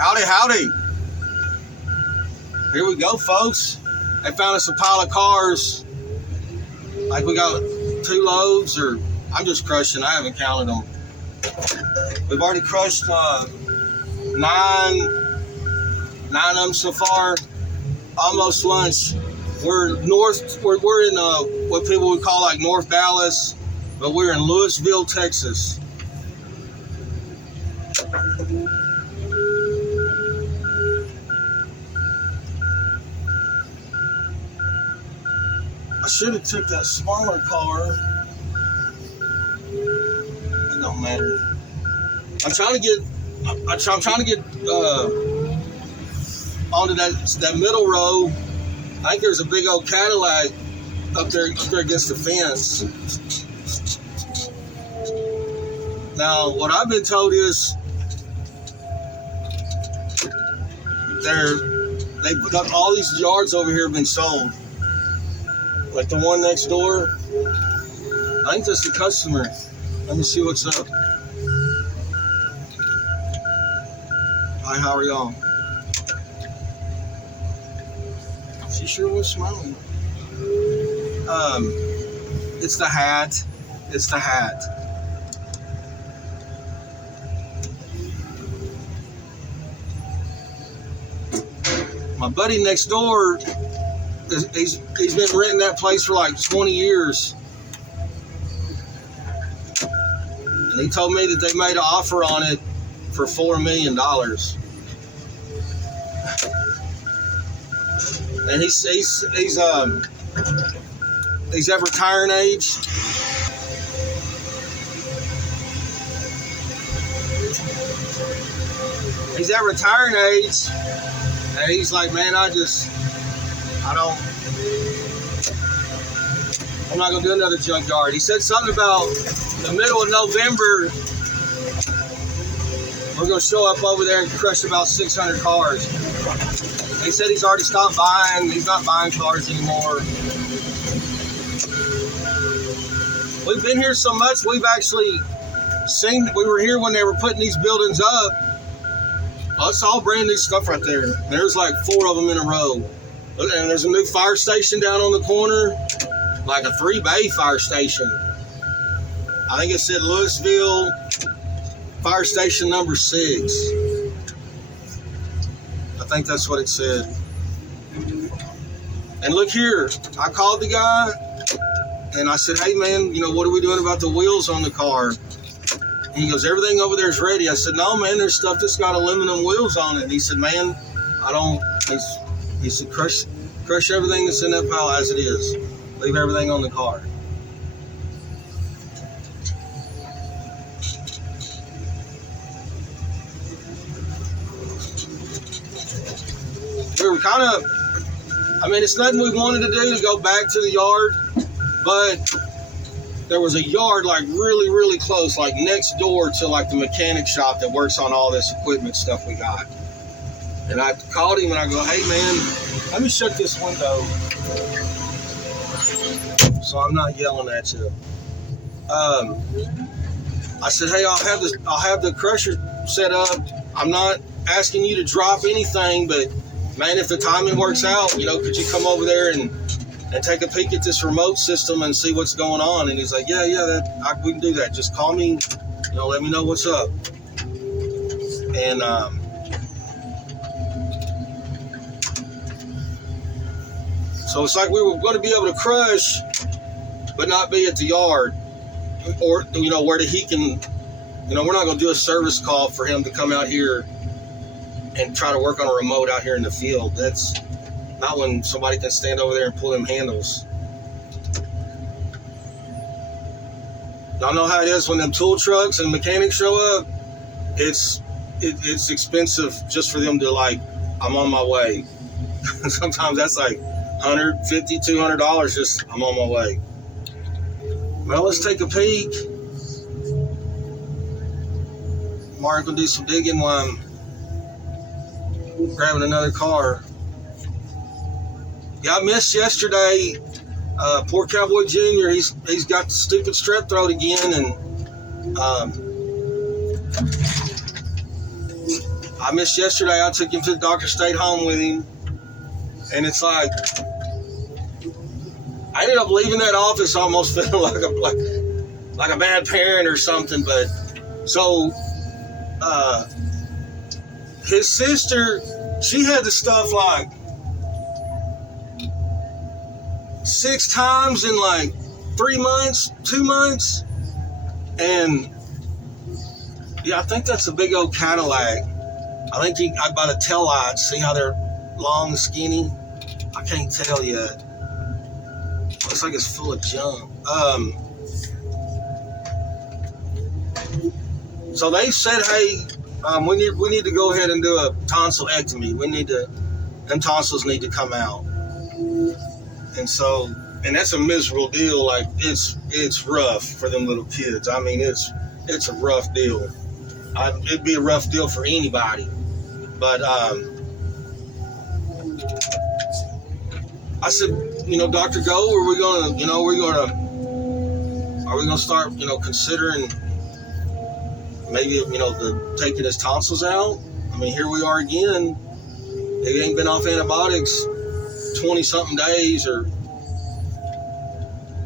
Howdy, howdy. Here we go, folks. They found us a pile of cars. Like we got 2 loads, or I'm just crushing. I haven't counted them. We've already crushed 9 of them so far. Almost lunch. We're north. We're in what people would call like North Dallas, but we're in Lewisville, Texas. I should have took that smaller car. It don't matter. I'm trying to get onto that middle row. I think there's a big old Cadillac up there against the fence. Now, what I've been told is they put up all these yards over here have been sold. Like the one next door. I think that's the customer. Let me see what's up. Hi, how are y'all? She sure was smiling. It's the hat. It's the hat. My buddy next door, he's been renting that place for like 20 years. And he told me that they made an offer on it for $4 million. And he's at retiring age. He's at retiring age, and he's like, man, I'm not gonna do another junkyard. He said something about the middle of November, we're gonna show up over there and crush about 600 cars. He said he's already stopped buying. He's not buying cars anymore. We've been here so much, we've actually seen, we were here when they were putting these buildings up. Well, it's all brand new stuff right there. There's like 4 of them in a row. And there's a new fire station down on the corner, like a 3-bay fire station. I think it said Lewisville Fire Station number 6. I think that's what it said. And look here, I called the guy and I said, hey man, what are we doing about the wheels on the car? And he goes, everything over there is ready. I said, no man, there's stuff that's got aluminum wheels on it. And he said, man, he said, crush everything that's in that pile as it is. Leave everything on the car. We were kind of, it's nothing we wanted to do to go back to the yard, but there was a yard like really, really close, like next door to like the mechanic shop that works on all this equipment stuff we got. And I called him and I go, hey man, let me shut this window so I'm not yelling at you. I said, hey, I'll have the crusher set up. I'm not asking you to drop anything, but man, if the timing works out, could you come over there and take a peek at this remote system and see what's going on? And he's like, yeah, we can do that. Just call me, let me know what's up. And so it's like we were going to be able to crush, but not be at the yard, or where he can, we're not going to do a service call for him to come out here and try to work on a remote out here in the field. That's not when somebody can stand over there and pull them handles. Y'all know how it is when them tool trucks and mechanics show up. It's expensive just for them to like, I'm on my way. Sometimes that's like $150, $200 just, I'm on my way. Well, let's take a peek. Mark will do some digging while I'm grabbing another car. Yeah, I missed yesterday. Poor Cowboy Jr. He's got the stupid strep throat again, and I missed yesterday. I took him to the doctor, stayed home with him. And it's like, I ended up leaving that office almost feeling like a bad parent or something. But so his sister, she had the stuff like 6 times in like 3 months, 2 months. And yeah, I think that's a big old Cadillac. I think I bought a tail light. See how they're long, skinny? I can't tell yet. Looks like it's full of junk. So they said, hey, we need to go ahead and do a tonsillectomy. Them tonsils need to come out. And that's a miserable deal. Like it's rough for them little kids. I mean, it's a rough deal. It'd be a rough deal for anybody. But I said, Dr. Go, are we gonna start, considering maybe, taking his tonsils out? I mean, here we are again. They ain't been off antibiotics 20 something days or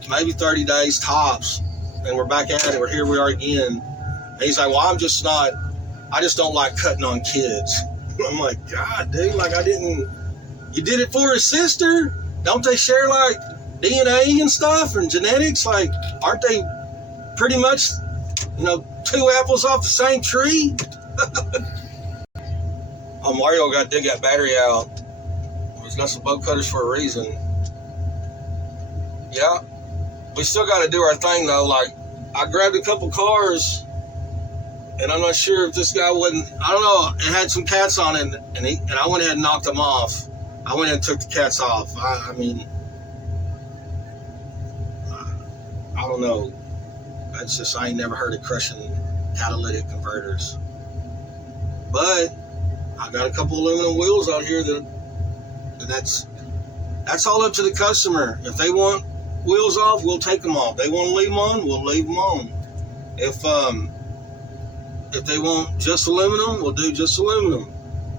maybe 30 days tops. And we're back at it. Here we are again. And he's like, well, I just don't like cutting on kids. I'm like, God, dude, you did it for his sister? Don't they share like DNA and stuff and genetics? Like, aren't they pretty much, 2 apples off the same tree? Oh, Mario got to dig that battery out. He's got some bolt cutters for a reason. Yeah. We still got to do our thing though. Like, I grabbed a couple cars and I'm not sure if this guy wouldn't, I don't know, it had some cats on it and I went ahead and knocked them off. I went ahead and took the cats off. I mean, I don't know. That's just, I ain't never heard of crushing catalytic converters. But I got a couple aluminum wheels out here that's all up to the customer. If they want wheels off, we'll take them off. They want to leave them on, we'll leave them on. If they want just aluminum, we'll do just aluminum.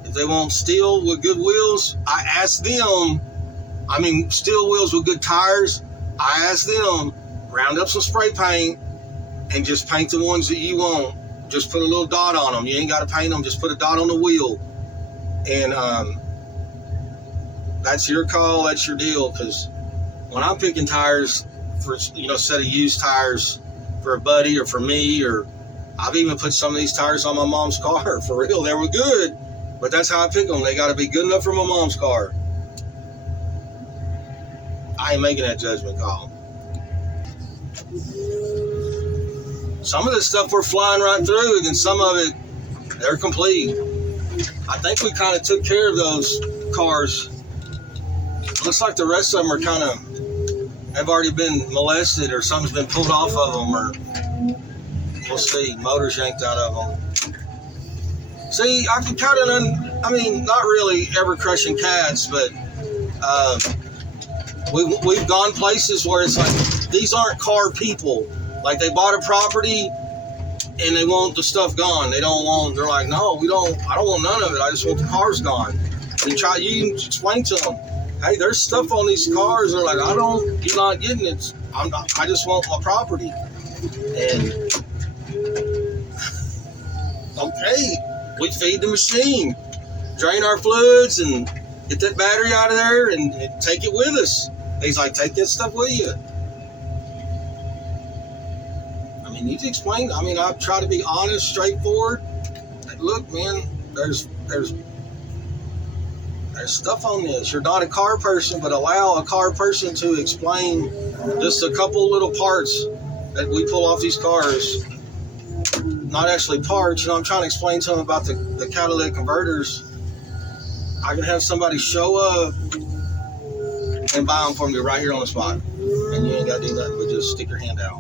If they want steel with good wheels, I ask them, steel wheels with good tires, I ask them, round up some spray paint and just paint the ones that you want. Just put a little dot on them. You ain't got to paint them, just put a dot on the wheel. And that's your call, that's your deal. Because when I'm picking tires for, set of used tires for a buddy or for me, or I've even put some of these tires on my mom's car. For real, they were good. But that's how I pick them. They got to be good enough for my mom's car. I ain't making that judgment call. Some of this stuff we're flying right through, and then some of it, they're complete. I think we kind of took care of those cars. Looks like the rest of them are have already been molested, or something's been pulled off of them, or we'll see, motors yanked out of them. See, I can not really ever crushing cats, but we've gone places where it's like, these aren't car people. Like, they bought a property and they want the stuff gone. They're like, no, I don't want none of it. I just want the cars gone. And you can explain to them, hey, there's stuff on these cars. They're like, you're not getting it. I just want my property. And, okay, we feed the machine, drain our fluids and get that battery out of there and take it with us. He's like, take that stuff with you. You need to explain. I try to be honest, straightforward. Look, man, there's stuff on this. You're not a car person, but allow a car person to explain just a couple little parts that we pull off these cars. Not actually parts. I'm trying to explain to them about the catalytic converters. I can have somebody show up and buy them for me right here on the spot. And you ain't got to do nothing but just stick your hand out.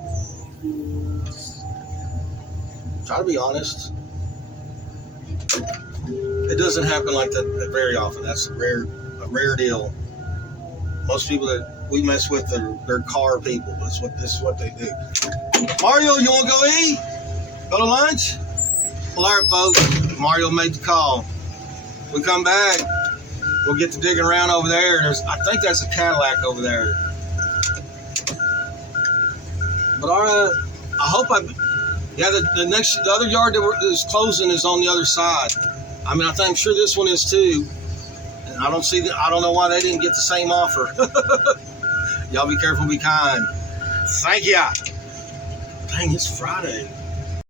Try to be honest. It doesn't happen like that very often. That's a rare deal. Most people that we mess with, they're car people. This is what they do. Mario, you want to go eat? Go to lunch? Well, all right, folks. Mario made the call. We come back. We'll get to digging around over there. I think that's a Cadillac over there. But all right. I hope the other yard that is closing is on the other side. I mean, I'm sure this one is too. And I don't know why they didn't get the same offer. Y'all be careful, be kind. Thank ya. Dang, it's Friday.